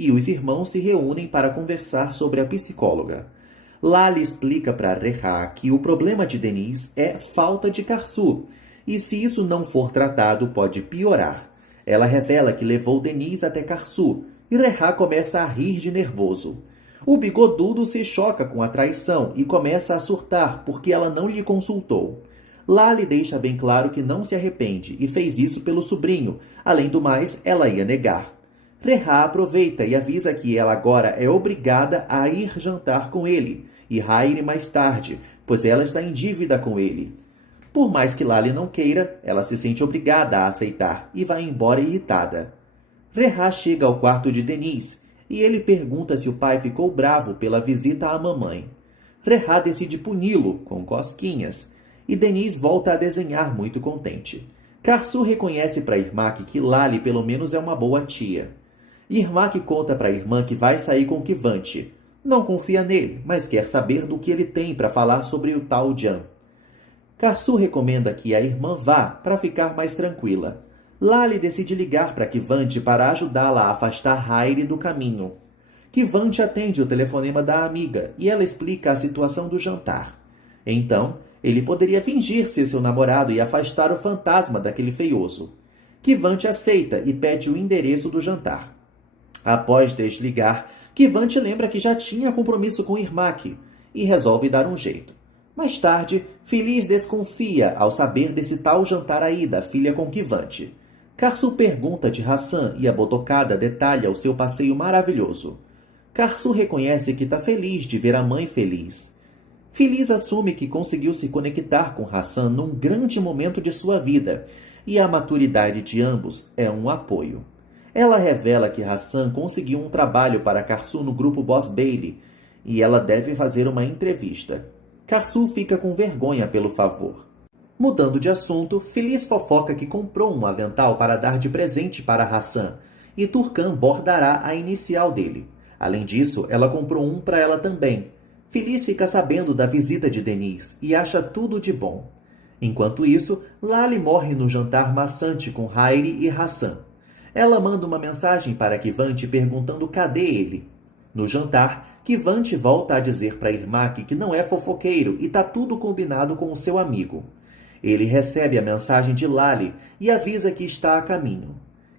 e os irmãos se reúnem para conversar sobre a psicóloga. Lali explica para Reha que o problema de Denise é falta de Karsu, e se isso não for tratado pode piorar. Ela revela que levou Denise até Karsu, e Reha começa a rir de nervoso. O bigodudo se choca com a traição e começa a surtar porque ela não lhe consultou. Lali deixa bem claro que não se arrepende e fez isso pelo sobrinho. Além do mais, ela ia negar. Reha aproveita e avisa que ela agora é obrigada a ir jantar com ele e Haire mais tarde, pois ela está em dívida com ele. Por mais que Lali não queira, ela se sente obrigada a aceitar e vai embora irritada. Reha chega ao quarto de Denise e ele pergunta se o pai ficou bravo pela visita à mamãe. Reha decide puni-lo com cosquinhas e Denise volta a desenhar muito contente. Karsu reconhece para Irmak que Lali pelo menos é uma boa tia. Irmak conta para a irmã que vai sair com Kivante. Não confia nele, mas quer saber do que ele tem para falar sobre o tal Jan. Karsu recomenda que a irmã vá para ficar mais tranquila. Lali decide ligar para Kivante para ajudá-la a afastar Haire do caminho. Kivante atende o telefonema da amiga e ela explica a situação do jantar. Então, ele poderia fingir ser seu namorado e afastar o fantasma daquele feioso. Kivante aceita e pede o endereço do jantar. Após desligar, Kivante lembra que já tinha compromisso com Irmak e resolve dar um jeito. Mais tarde, Feliz desconfia ao saber desse tal jantar aí da filha com Kivante. Karsu pergunta de Hassan e a botocada detalha o seu passeio maravilhoso. Karsu reconhece que está feliz de ver a mãe feliz. Feliz assume que conseguiu se conectar com Hassan num grande momento de sua vida e a maturidade de ambos é um apoio. Ela revela que Hassan conseguiu um trabalho para Karsu no grupo Boss Bailey e ela deve fazer uma entrevista. Karsu fica com vergonha pelo favor. Mudando de assunto, Feliz fofoca que comprou um avental para dar de presente para Hassan e Turcan bordará a inicial dele. Além disso, ela comprou um para ela também. Feliz fica sabendo da visita de Denise e acha tudo de bom. Enquanto isso, Lali morre no jantar maçante com Haire e Hassan. Ela manda uma mensagem para Kivante perguntando cadê ele. No jantar, Kivante volta a dizer para Irmak que não é fofoqueiro e tá tudo combinado com o seu amigo. Ele recebe a mensagem de Lali e avisa que está a caminho.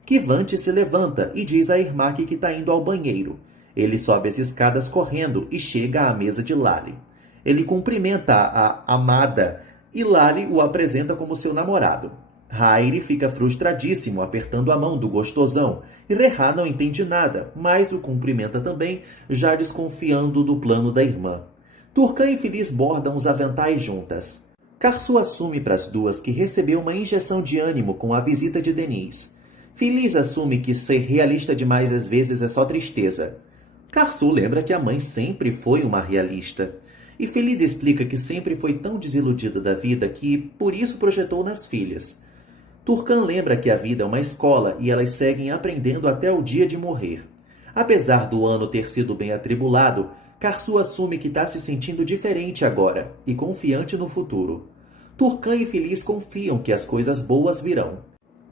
Kivante se levanta e diz a Irmak que está indo ao banheiro. Ele sobe as escadas correndo e chega à mesa de Lali. Ele cumprimenta a amada e Lali o apresenta como seu namorado. Haire fica frustradíssimo apertando a mão do gostosão e Reha não entende nada, mas o cumprimenta também, já desconfiando do plano da irmã. Turcan e Feliz bordam os aventais juntas. Karsu assume para as duas que recebeu uma injeção de ânimo com a visita de Denise. Feliz assume que ser realista demais às vezes é só tristeza. Karsu lembra que a mãe sempre foi uma realista. E Feliz explica que sempre foi tão desiludida da vida que, por isso, projetou nas filhas. Turcan lembra que a vida é uma escola e elas seguem aprendendo até o dia de morrer. Apesar do ano ter sido bem atribulado, Karsu assume que está se sentindo diferente agora e confiante no futuro. Turcan e Feliz confiam que as coisas boas virão.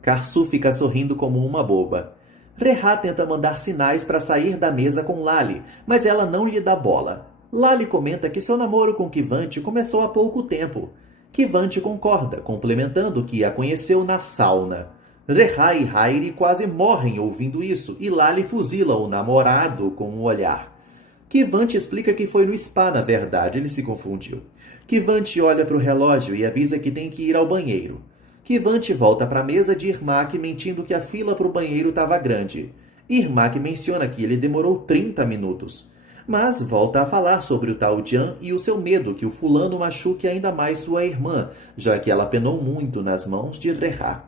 Karsu fica sorrindo como uma boba. Reha tenta mandar sinais para sair da mesa com Lali, mas ela não lhe dá bola. Lali comenta que seu namoro com Kivante começou há pouco tempo. Kivante concorda, complementando que a conheceu na sauna. Reha e Haire quase morrem ouvindo isso e Lali fuzila o namorado com um olhar. Kivante explica que foi no spa, na verdade, ele se confundiu. Kivante olha para o relógio e avisa que tem que ir ao banheiro. Kivante volta para a mesa de Irmak mentindo que a fila para o banheiro estava grande. Irmak menciona que ele demorou 30 minutos. Mas volta a falar sobre o tal Jan e o seu medo que o fulano machuque ainda mais sua irmã, já que ela penou muito nas mãos de Reha.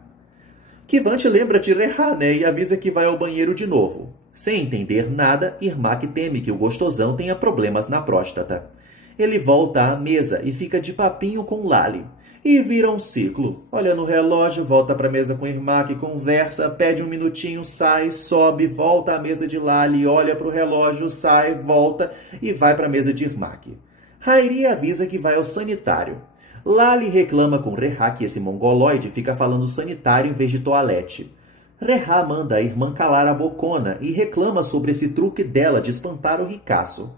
Kivante lembra de Reha, né, e avisa que vai ao banheiro de novo. Sem entender nada, Irmak teme que o gostosão tenha problemas na próstata. Ele volta à mesa e fica de papinho com Lali. E vira um ciclo. Olha no relógio, volta para a mesa com Irmak, conversa, pede um minutinho, sai, sobe, volta à mesa de Lali, olha para o relógio, sai, volta e vai para a mesa de Irmak. Hairi avisa que vai ao sanitário. Lali reclama com Reha que esse mongoloide fica falando sanitário em vez de toalete. Rehá manda a irmã calar a bocona e reclama sobre esse truque dela de espantar o ricaço.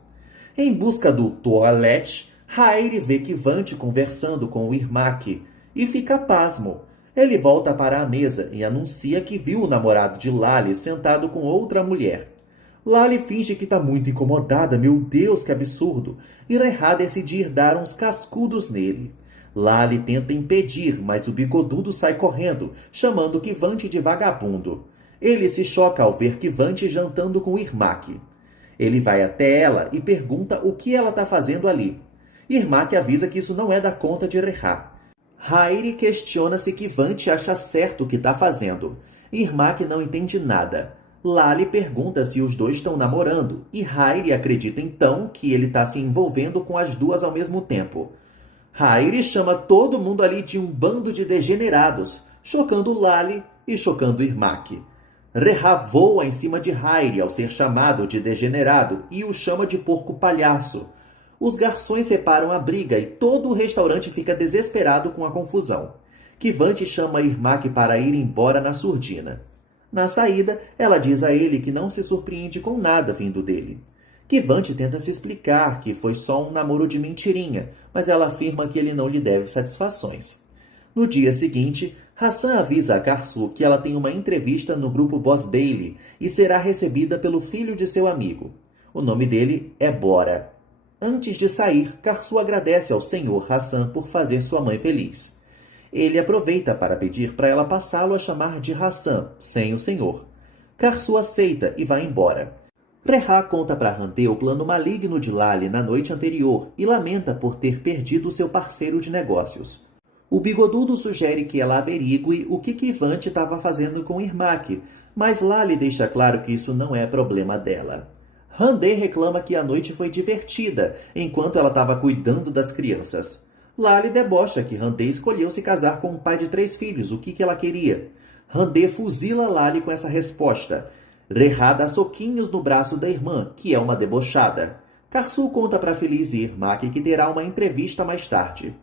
Em busca do toalete, Hairi vê Kivante conversando com o Irmak e fica pasmo. Ele volta para a mesa e anuncia que viu o namorado de Lali sentado com outra mulher. Lali finge que está muito incomodada, meu Deus, que absurdo, e Rehá decide ir dar uns cascudos nele. Lali tenta impedir, mas o bigodudo sai correndo, chamando Kivante de vagabundo. Ele se choca ao ver Kivante jantando com Irmak. Ele vai até ela e pergunta o que ela está fazendo ali. Irmak avisa que isso não é da conta de Rehá. Hairi questiona se Kivante acha certo o que está fazendo. Irmak não entende nada. Lali pergunta se os dois estão namorando, e Hairi acredita então que ele está se envolvendo com as duas ao mesmo tempo. Hairi chama todo mundo ali de um bando de degenerados, chocando Lali e chocando Irmak. Rehá voa em cima de Hairi ao ser chamado de degenerado e o chama de porco palhaço. Os garçons separam a briga e todo o restaurante fica desesperado com a confusão. Kivante chama Irmak para ir embora na surdina. Na saída, ela diz a ele que não se surpreende com nada vindo dele. Kivante tenta se explicar que foi só um namoro de mentirinha, mas ela afirma que ele não lhe deve satisfações. No dia seguinte, Hassan avisa a Karsu que ela tem uma entrevista no grupo Boss Bailey e será recebida pelo filho de seu amigo. O nome dele é Bora. Antes de sair, Karsu agradece ao senhor Hassan por fazer sua mãe feliz. Ele aproveita para pedir para ela passá-lo a chamar de Hassan, sem o senhor. Karsu aceita e vai embora. Rehá conta para Handê o plano maligno de Lali na noite anterior e lamenta por ter perdido seu parceiro de negócios. O bigodudo sugere que ela averigue o que Kivante estava fazendo com Irmak, mas Lali deixa claro que isso não é problema dela. Handê reclama que a noite foi divertida, enquanto ela estava cuidando das crianças. Lali debocha que Handê escolheu se casar com um pai de 3 filhos, o que ela queria. Handê fuzila Lali com essa resposta. Rehá dá soquinhos no braço da irmã, que é uma debochada. Karsu conta para Feliz e Irmak que terá uma entrevista mais tarde.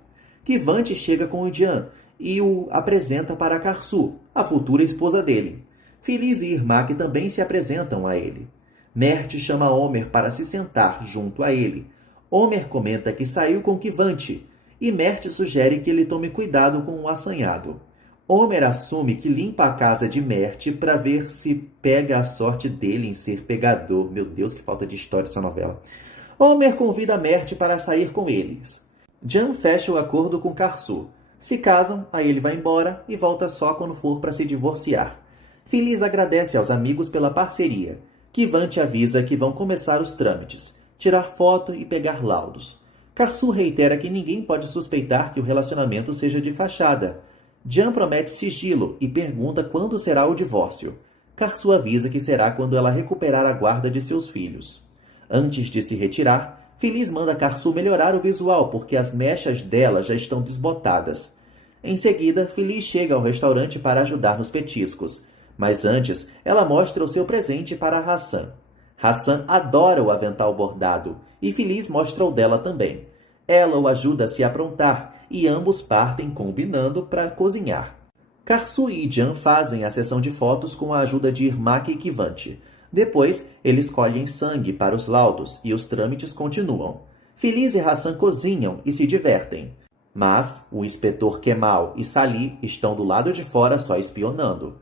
Kivante chega com o Jian e o apresenta para Karsu, a futura esposa dele. Feliz e Irmak também se apresentam a ele. Mert chama Homer para se sentar junto a ele. Homer comenta que saiu com Kivante e Mert sugere que ele tome cuidado com o assanhado. Homer assume que limpa a casa de Mert para ver se pega a sorte dele em ser pegador. Meu Deus, que falta de história dessa novela. Homer convida Mert para sair com eles. Jan fecha o acordo com Karsu. Se casam, aí ele vai embora e volta só quando for para se divorciar. Feliz agradece aos amigos pela parceria. Kivante avisa que vão começar os trâmites, tirar foto e pegar laudos. Karsu reitera que ninguém pode suspeitar que o relacionamento seja de fachada. Jan promete sigilo e pergunta quando será o divórcio. Karsu avisa que será quando ela recuperar a guarda de seus filhos. Antes de se retirar, Feliz manda Karsu melhorar o visual porque as mechas dela já estão desbotadas. Em seguida, Feliz chega ao restaurante para ajudar nos petiscos. Mas antes, ela mostra o seu presente para Hassan. Hassan adora o avental bordado e Feliz mostra o dela também. Ela o ajuda a se aprontar e ambos partem combinando para cozinhar. Karsu e Jan fazem a sessão de fotos com a ajuda de Irmak e Kivante. Depois, eles colhem sangue para os laudos e os trâmites continuam. Feliz e Hassan cozinham e se divertem. Mas o inspetor Kemal e Sali estão do lado de fora só espionando.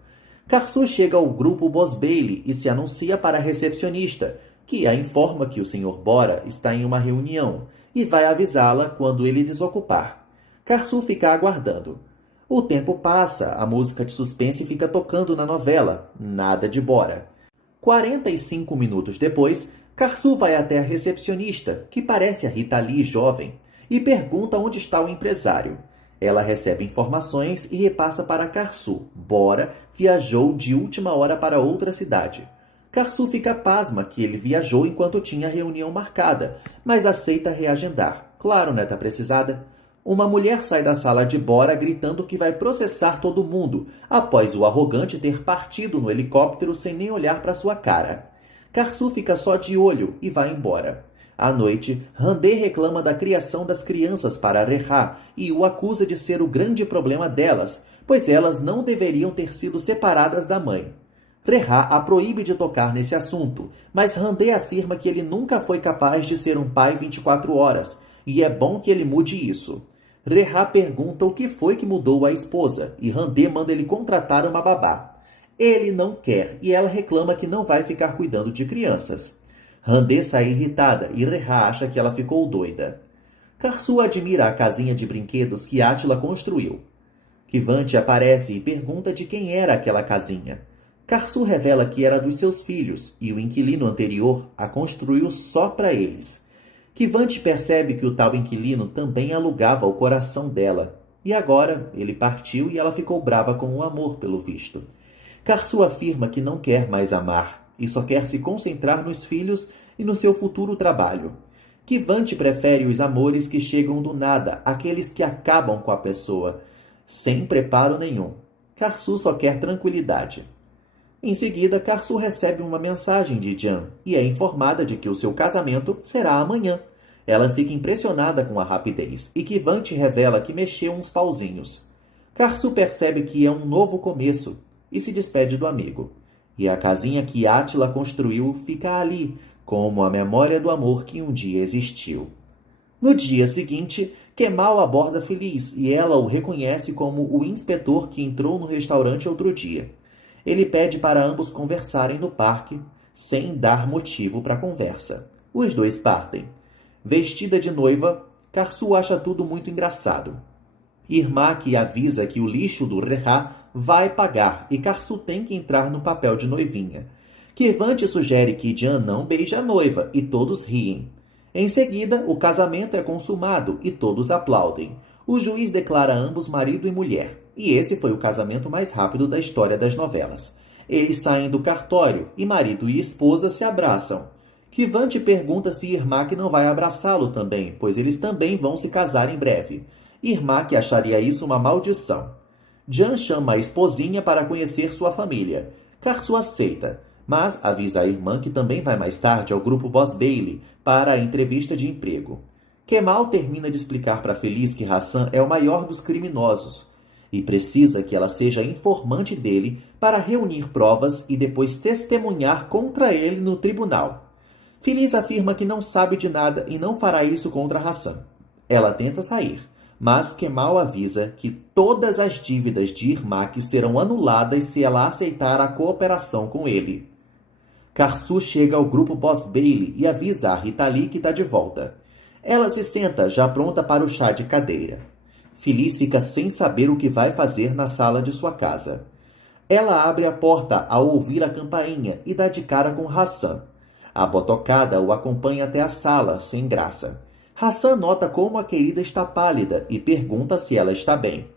Karsu chega ao grupo Boss Bailey e se anuncia para a recepcionista, que a informa que o Sr. Bora está em uma reunião e vai avisá-la quando ele desocupar. Karsu fica aguardando. O tempo passa, a música de suspense fica tocando na novela, nada de Bora. 45 minutos depois, Karsu vai até a recepcionista, que parece a Rita Lee jovem, e pergunta onde está o empresário. Ela recebe informações e repassa para Karsu. Bora viajou de última hora para outra cidade. Karsu fica pasma que ele viajou enquanto tinha reunião marcada, mas aceita reagendar. Claro, né, tá precisada? Uma mulher sai da sala de Bora gritando que vai processar todo mundo, após o arrogante ter partido no helicóptero sem nem olhar para sua cara. Karsu fica só de olho e vai embora. À noite, Randê reclama da criação das crianças para Rehá e o acusa de ser o grande problema delas, pois elas não deveriam ter sido separadas da mãe. Rehá a proíbe de tocar nesse assunto, mas Randê afirma que ele nunca foi capaz de ser um pai 24 horas, e é bom que ele mude isso. Rehá pergunta o que foi que mudou a esposa, e Randê manda ele contratar uma babá. Ele não quer, e ela reclama que não vai ficar cuidando de crianças. Randê sai irritada, e Rehá acha que ela ficou doida. Karsu admira a casinha de brinquedos que Átila construiu. Kivante aparece e pergunta de quem era aquela casinha. Karsu revela que era dos seus filhos, e o inquilino anterior a construiu só para eles. Kivante percebe que o tal inquilino também alugava o coração dela, e agora ele partiu e ela ficou brava com o amor, pelo visto. Karsu afirma que não quer mais amar, e só quer se concentrar nos filhos e no seu futuro trabalho. Kivante prefere os amores que chegam do nada, aqueles que acabam com a pessoa, sem preparo nenhum. Karsu só quer tranquilidade. Em seguida, Karsu recebe uma mensagem de Jan e é informada de que o seu casamento será amanhã. Ela fica impressionada com a rapidez e Kivante revela que mexeu uns pauzinhos. Karsu percebe que é um novo começo e se despede do amigo. E a casinha que Átila construiu fica ali, como a memória do amor que um dia existiu. No dia seguinte, Kemal aborda feliz e ela o reconhece como o inspetor que entrou no restaurante outro dia. Ele pede para ambos conversarem no parque, sem dar motivo para a conversa. Os dois partem. Vestida de noiva, Karsu acha tudo muito engraçado. Irmak avisa que o lixo do Rehá vai pagar e Karsu tem que entrar no papel de noivinha. Kivante sugere que Jan não beije a noiva e todos riem. Em seguida, o casamento é consumado e todos aplaudem. O juiz declara ambos marido e mulher. E esse foi o casamento mais rápido da história das novelas. Eles saem do cartório e marido e esposa se abraçam. Kivante pergunta se Irmak não vai abraçá-lo também, pois eles também vão se casar em breve. Irmak acharia isso uma maldição. Jan chama a esposinha para conhecer sua família. Karsu aceita, mas avisa a irmã que também vai mais tarde ao grupo Boss Bailey para a entrevista de emprego. Kemal termina de explicar para Feliz que Hassan é o maior dos criminosos e precisa que ela seja informante dele para reunir provas e depois testemunhar contra ele no tribunal. Feliz afirma que não sabe de nada e não fará isso contra Hassan. Ela tenta sair, mas Kemal avisa que todas as dívidas de Irmak serão anuladas se ela aceitar a cooperação com ele. Karsu chega ao grupo Boss Bailey e avisa a Rita Lee que está de volta. Ela se senta, já pronta para o chá de cadeira. Feliz fica sem saber o que vai fazer na sala de sua casa. Ela abre a porta ao ouvir a campainha e dá de cara com Hassan. A botocada o acompanha até a sala, sem graça. Hassan nota como a querida está pálida e pergunta se ela está bem.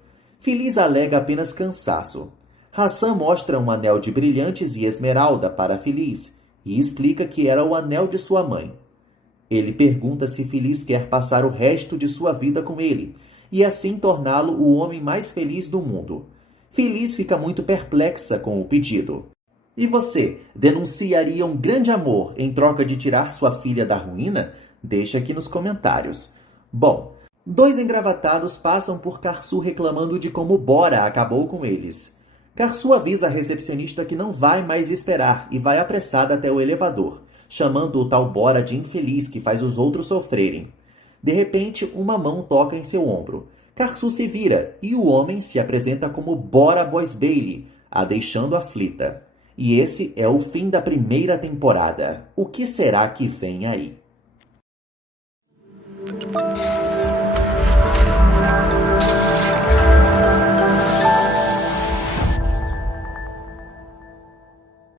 Feliz alega apenas cansaço. Hassan mostra um anel de brilhantes e esmeralda para Feliz e explica que era o anel de sua mãe. Ele pergunta se Feliz quer passar o resto de sua vida com ele e assim torná-lo o homem mais feliz do mundo. Feliz fica muito perplexa com o pedido. E você, denunciaria um grande amor em troca de tirar sua filha da ruína? Deixe aqui nos comentários. Bom, dois engravatados passam por Karsu reclamando de como Bora acabou com eles. Karsu avisa a recepcionista que não vai mais esperar e vai apressada até o elevador, chamando o tal Bora de infeliz que faz os outros sofrerem. De repente, uma mão toca em seu ombro. Karsu se vira e o homem se apresenta como Bora Boss Bailey, a deixando aflita. E esse é o fim da primeira temporada. O que será que vem aí?